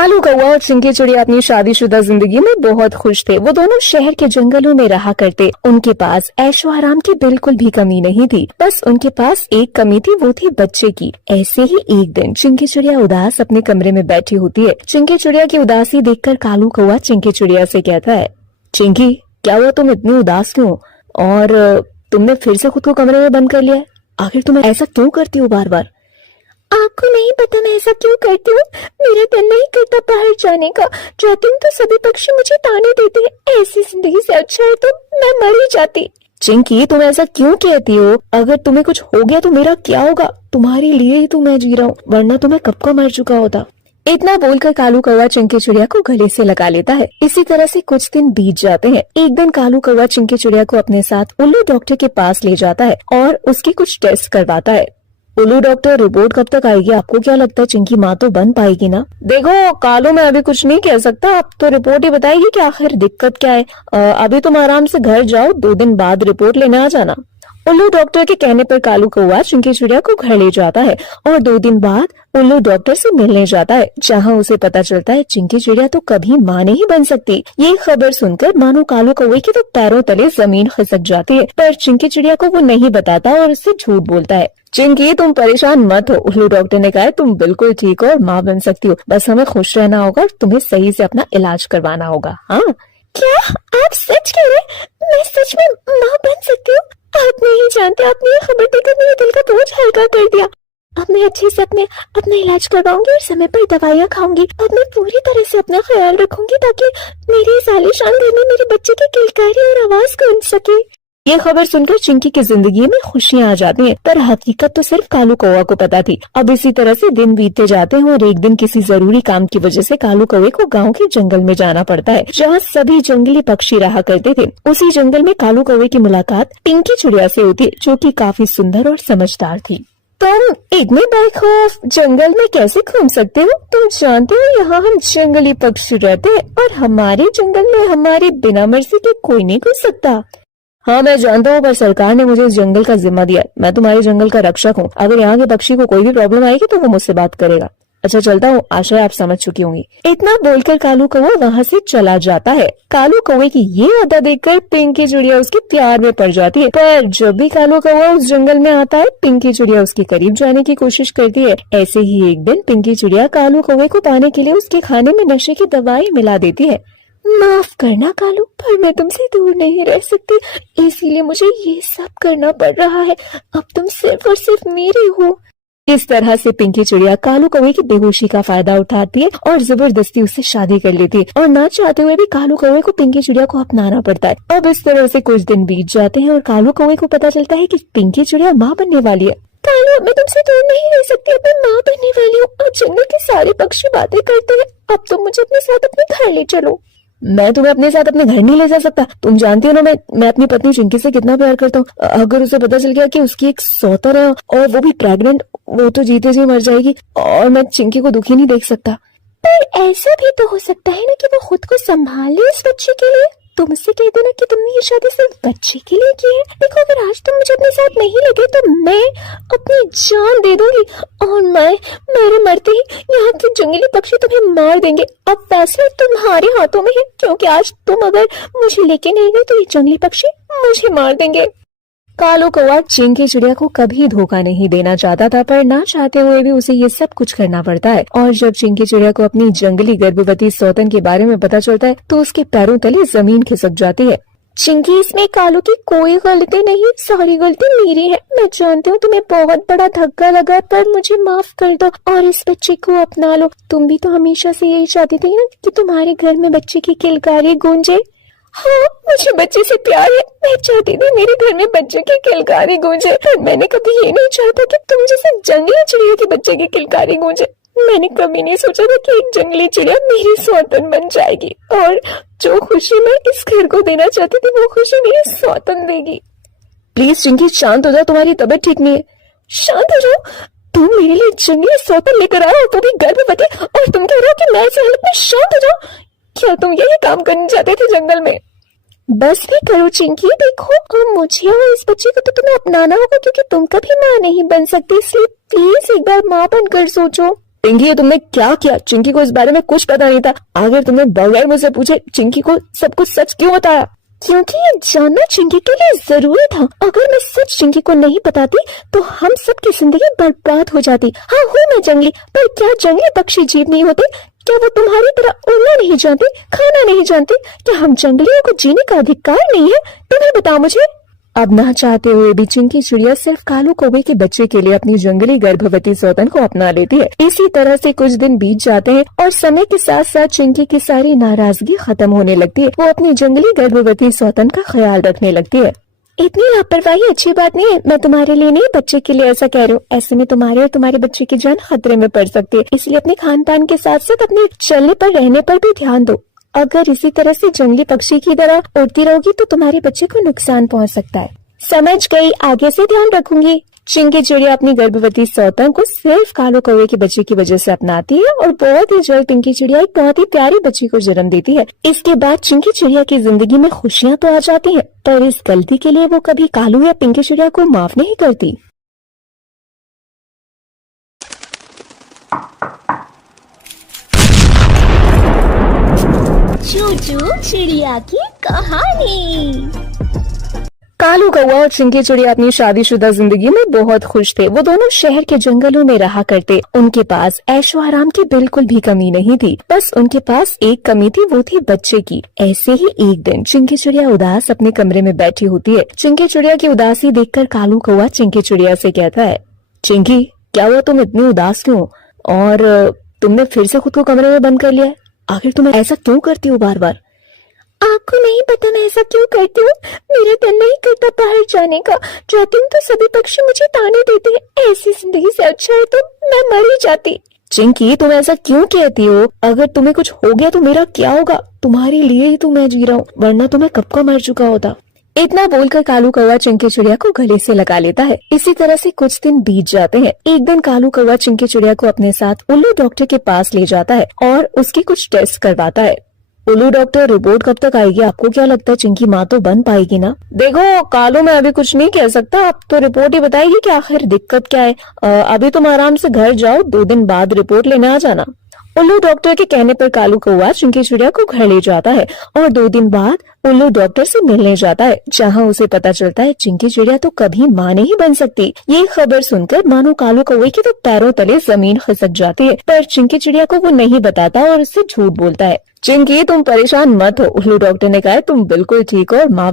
कालू कौवा और चिंकी चिड़िया अपनी शादीशुदा जिंदगी में बहुत खुश थे। वो दोनों शहर के जंगलों में रहा करते। उनके पास ऐशो आराम की बिल्कुल भी कमी नहीं थी। बस उनके पास एक कमी थी, वो थी बच्चे की। ऐसे ही एक दिन चिंकी चिड़िया उदास अपने कमरे में बैठी होती है। चिंकी चिड़िया की उदासी देखकर कालू कौवा चिंकी चिड़िया से कहता है, चिंकी क्या हुआ, तुम इतनी उदास क्यों? और तुमने फिर से खुद को कमरे में बंद कर लिया है? आखिर तुम ऐसा क्यों करती हो बार बार? आपको नहीं पता मैं ऐसा क्यों करती हूँ। मेरा दिल नहीं करता बाहर जाने का। जाती हूँ तो सभी पक्षी मुझे ताने देते हैं। ऐसी जिंदगी से अच्छा है तो मैं मर ही जाती। चिंकी तुम ऐसा क्यों कहती हो? अगर तुम्हें कुछ हो गया तो मेरा क्या होगा? तुम्हारे लिए ही तो मैं जी रहा हूँ, वरना तो मैं कब का मर चुका होता। इतना बोलकर कालू कौवा चिंकी चिड़िया को गले से लगा लेता है। इसी तरह से कुछ दिन बीत जाते हैं। एक दिन कालू कौवा चिंकी चिड़िया को अपने साथ उल्लू डॉक्टर के पास ले जाता है और उसके कुछ टेस्ट करवाता है। उल्लू डॉक्टर, रिपोर्ट कब तक आएगी? आपको क्या लगता है चिंकी माँ तो बन पाएगी ना? देखो कालू, मैं अभी कुछ नहीं कह सकता, अब तो रिपोर्ट ही बताएगी कि आखिर दिक्कत क्या है। अभी तुम आराम से घर जाओ, 2 दिन बाद रिपोर्ट लेने आ जाना। उल्लू डॉक्टर के कहने पर कालू कौवा चिंकी चिड़िया को घर ले जाता है और 2 दिन बाद उल्लू डॉक्टर से मिलने जाता है, जहां उसे पता चलता है चिंकी चिड़िया तो कभी माँ नहीं बन सकती। ये खबर सुनकर मानो कालू कौवे के तो पैरों तले जमीन खिसक जाती है, पर चिंकी चिड़िया को वो नहीं बताता और उससे झूठ बोलता है। चिंकी तुम परेशान मत हो, उल्लू डॉक्टर ने कहा है तुम बिल्कुल ठीक हो और माँ बन सकती हो। बस हमें खुश रहना होगा और तुम्हें सही से अपना इलाज करवाना होगा। हाँ क्या आप सच कह रहे? मैं सच में माँ बन सकती हूँ? आप नहीं जानते, आपने ये खबर देकर मेरे दिल का बोझ हल्का कर दिया। अब मैं अच्छे से अपना इलाज करवाऊंगी और समय पर दवाइयाँ खाऊंगी। अब मैं पूरी तरह से अपना ख्याल रखूंगी ताकि मेरे इस आलीशान घर में मेरे बच्चे की किलकारी और आवाज गूंज सके। ये खबर सुनकर चिंकी की जिंदगी में खुशियां आ जाती हैं, पर हकीकत तो सिर्फ कालू कौवा को पता थी। अब इसी तरह से दिन बीतते जाते हैं और एक दिन किसी जरूरी काम की वजह से कालू कौवे को गांव के जंगल में जाना पड़ता है, जहां सभी जंगली पक्षी रहा करते थे। उसी जंगल में कालू कौवे की मुलाकात पिंकी चिड़िया से होती है, जो कि काफी सुंदर और समझदार थी। तुम इतने बेखौफ जंगल में कैसे घूम सकते हो? तुम जानते हो यहाँ हम जंगली पक्षी रहते हैं और हमारे जंगल में हमारे बिना मर्जी के कोई नहीं घुस सकता। हाँ मैं जानता हूँ, पर सरकार ने मुझे इस जंगल का जिम्मा दिया है। मैं तुम्हारे जंगल का रक्षक हूँ। अगर यहाँ के पक्षी को कोई भी प्रॉब्लम आएगी तो वो मुझसे बात करेगा। अच्छा चलता हूँ, आशा है आप समझ चुकी होंगी। इतना बोलकर कालू कौवा वहाँ से चला जाता है। कालू कौवे की ये अदा देखकर पिंकी चिड़िया उसके प्यार में पड़ जाती है, पर जब भी कालू कौवा उस जंगल में आता है पिंकी चिड़िया उसके करीब जाने की कोशिश करती है। ऐसे ही एक दिन पिंकी चिड़िया कालू कौवे को पाने के लिए उसके खाने में नशे की दवाई मिला देती है। माफ करना कालू, पर मैं तुमसे दूर नहीं रह सकती, इसीलिए मुझे ये सब करना पड़ रहा है। अब तुम सिर्फ और सिर्फ मेरी हो। इस तरह से पिंकी चिड़िया कालू कौवे की बेहोशी का फायदा उठाती है और जबरदस्ती उससे शादी कर लेती है, और ना चाहते हुए भी कालू कौवे को पिंकी चिड़िया को अपनाना पड़ता है। अब इस तरह से कुछ दिन बीत जाते हैं और कालू कौवे को पता चलता है कि पिंकी चिड़िया माँ बनने वाली है। कालू मैं तुमसे दूर नहीं रह सकती, अब मैं माँ बनने वाली हूँ और जंगल के सारे पक्षी बातें करते हैं। अब तुम मुझे अपने साथ अपने घर ले चलो। मैं तुम्हें अपने साथ अपने घर नहीं ले जा सकता। तुम जानती हो ना मैं अपनी पत्नी चिंकी से कितना प्यार करता हूँ। अगर उसे पता चल गया कि उसकी एक सौतन है और वो भी प्रेग्नेंट, वो तो जीते जी मर जाएगी और मैं चिंकी को दुखी नहीं देख सकता। पर ऐसा भी तो हो सकता है ना कि वो खुद को संभाल ले उस बच्चे के लिए। तुम उससे कह देना कि तुमने ये शादी सिर्फ बच्चे के लिए की है। देखो अगर आज तुम मुझे अपने साथ नहीं लगे तो मैं अपनी जान दे दूंगी और मेरे मरते ही यहाँ के जंगली पक्षी तुम्हें मार देंगे। अब फैसला तुम्हारे हाथों में है, क्योंकि आज तुम अगर मुझे लेके नहीं गए तो ये जंगली पक्षी मुझे मार देंगे। कालू कौवा चिंकी चिड़िया को कभी धोखा नहीं देना चाहता था, पर ना चाहते हुए भी उसे ये सब कुछ करना पड़ता है। और जब चिंकी चिड़िया को अपनी जंगली गर्भवती सौतन के बारे में पता चलता है तो उसके पैरों तले जमीन खिसक जाती है। चिंकी इसमें कालू की कोई गलती नहीं, सारी गलती मेरी है। मैं जानती हूँ तुम्हें बहुत बड़ा धक्का लगा, पर मुझे माफ कर दो और इस बच्चे को अपना लो। तुम भी तो हमेशा से यही चाहती थी ना कि तुम्हारे घर में बच्चे की किलकारी गूंजे। हाँ मुझे बच्चे से प्यार है। मैं चाहती थी मेरे घर में बच्चे की किलकारी गूंजे, पर मैंने कभी ये नहीं चाहता कि तुम जैसे जंगली चिड़िया के बच्चे की किलकारी गूंजे। मैंने कभी नहीं सोचा था कि एक जंगली चिड़िया मेरी सौतन बन जाएगी और जो खुशी मैं इस घर को देना चाहती थी वो खुशी मेरी सौतन देगी। प्लीज चिंकी शांत हो जाओ, तुम्हारी तबीयत ठीक नहीं है। शांत हो जाओ? तुम मेरे लिए जंगली सौतन लेकर आए हो, तो भी गर्भवती, और तुम कह रहे हो कि मैं ऐसी हालत में शांत हो जाऊं? क्या तुम यही काम करने जाते थे जंगल में? बस भी करो चिंकी, देखो और मुझे और इस बच्चे को तो तुम्हें अपनाना होगा, क्योंकि तुम कभी माँ नहीं बन सकती। इसलिए प्लीज एक बार माँ बनकर सोचो। चिंकी तुमने क्या किया? चिंकी को इस बारे में कुछ पता नहीं था। आखिर तुमने बगैर मुझसे पूछे चिंकी को सब कुछ सच क्यों बताया? क्योंकि ये जानना चिंकी के लिए जरूरी था। अगर मैं सच चिंकी को नहीं बताती तो हम सबकी जिंदगी बर्बाद हो जाती। हाँ हूँ मैं जंगली, पर क्या जंगली पक्षी जीव नहीं होते? क्या वो तुम्हारी तरह उड़ना नहीं जानते, खाना नहीं जानते? क्या हम जंगलियों को जीने का अधिकार नहीं है? तुम्हें बताओ मुझे। अब ना चाहते हुए भी चिंकी चिड़िया सिर्फ कालू कौवे के बच्चे के लिए अपनी जंगली गर्भवती सौतन को अपना लेती है। इसी तरह से कुछ दिन बीत जाते हैं और समय के साथ साथ चिंकी की सारी नाराजगी खत्म होने लगती है। वो अपनी जंगली गर्भवती सौतन का ख्याल रखने लगती है। इतनी लापरवाही अच्छी बात नहीं है। मैं तुम्हारे लिए नहीं, बच्चे के लिए ऐसा कह रही हूँ। ऐसे में तुम्हारे और तुम्हारे बच्चे की जान खतरे में पड़ सकती है। इसलिए अपने खान पान के साथ साथ अपने चलने पर रहने पर भी ध्यान दो। अगर इसी तरह से जंगली पक्षी की तरह उड़ती रहोगी तो तुम्हारे बच्चे को नुकसान पहुँच सकता है। समझ गई, आगे से ध्यान रखूंगी। चिंकी चिड़िया अपनी गर्भवती सौतन को सिर्फ कालो कौवे के बच्चे की वजह से अपनाती है और बहुत ही जल्द पिंकी चिड़िया एक बहुत ही प्यारी बच्ची को जन्म देती है। इसके बाद चिंकी चिड़िया की जिंदगी में खुशियां तो आ जाती हैं, पर इस गलती के लिए वो कभी कालू या पिंकी चिड़िया को माफ नहीं करती। चूचू चिड़िया की कहानी। कालू कौवा और चिंकी चिड़िया अपनी शादीशुदा जिंदगी में बहुत खुश थे। वो दोनों शहर के जंगलों में रहा करते। उनके पास ऐशो आराम की बिल्कुल भी कमी नहीं थी। बस उनके पास एक कमी थी, वो थी बच्चे की। ऐसे ही एक दिन चिंकी चिड़िया उदास अपने कमरे में बैठी होती है। चिंकी चिड़िया की उदासी देखकर कालू कौवा चिंकी चिड़िया से कहता है, चिंकी क्या हुआ, तुम इतनी उदास क्यों? और तुमने फिर से खुद को कमरे में बंद कर लिया है? आखिर तुम ऐसा क्यों करती हो बार बार? आपको नहीं पता मैं ऐसा क्यों करती हूँ। मेरा दिल नहीं करता बाहर जाने का। जाती हूँ तो सभी पक्षी मुझे ताने देते हैं। ऐसी जिंदगी से अच्छा है तो मैं मर ही जाती। चिंकी तुम ऐसा क्यों कहती हो? अगर तुम्हें कुछ हो गया तो मेरा क्या होगा? तुम्हारे लिए ही तो मैं जी रहा हूँ, वरना तो मैं कब का मर चुका होता। इतना बोलकर कालू कौवा चिंकी चिड़िया को गले से लगा लेता है। इसी तरह से कुछ दिन बीत जाते हैं। एक दिन कालू कौवा चिंकी चिड़िया को अपने साथ उल्लू डॉक्टर के पास ले जाता है और उसकी कुछ टेस्ट करवाता है। उल्लू डॉक्टर, रिपोर्ट कब तक आएगी? आपको क्या लगता है चिंकी माँ तो बन पाएगी ना? देखो कालू, मैं अभी कुछ नहीं कह सकता, आप तो रिपोर्ट ही बताएगी कि आखिर दिक्कत क्या है। अभी तुम आराम से घर जाओ, 2 दिन बाद रिपोर्ट लेने आ जाना। उल्लू डॉक्टर के कहने पर कालू कौवा चिंकी चिड़िया को घर ले जाता है और 2 दिन बाद उल्लू डॉक्टर से मिलने जाता है, जहां उसे पता चलता है चिंकी चिड़िया तो कभी माँ नहीं बन सकती। ये खबर सुनकर मानो कालू कौवे की तो पैरों तले जमीन खिसक जाती है, पर चिंकी चिड़िया को वो नहीं बताता और उससे झूठ बोलता है। चिंकी तुम परेशान मत हो, उल्लू डॉक्टर ने कहा, तुम बिल्कुल ठीक हो और माँ